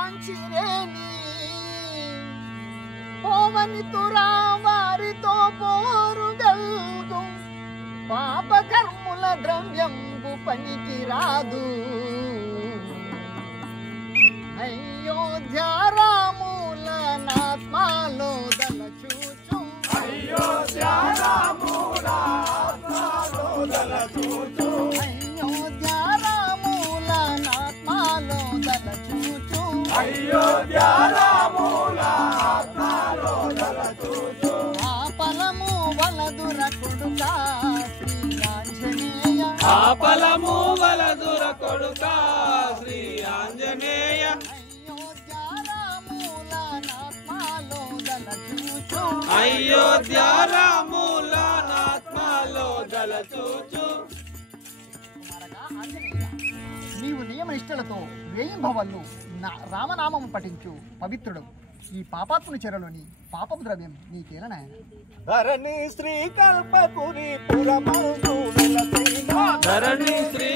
కాంచిరేని పోవని తురా వారితో పోరుగల్గు పాప కర్ముల ద్రవ్యంబు పనికి రాదు అయోధ్యారాముల నాత్మాలో దలచూచు అయోధ్యారాముల ఆత్మలో దలచూచు అయోధ్యారాముల నాత్మాలో దలచూచు అయోధ్యారాముల ఆత్మలో దలచూచు ఆ ఫలము వలదుర కొడుకా శ్రీ ఆంజనేయ ఆ ఫలము వలదుర కొడుకా శ్రీ ఆంజనేయ అయోధ్యారాముల నాత్మాలో దలచూచు అయోధ్యారాముల నాత్మలో దలచూచు కుమారగా ఆంజనేయ నీవు నియమనిష్టలతో వేయింభవల్లు రామనామము పఠించు పవిత్రుడు ఈ పాపాత్ముని చెరలోని పాపపు ద్రవ్యం నీకేల నాయన ధరణి శ్రీ కల్పపురి పురమందు వెలసిన ధరణి శ్రీ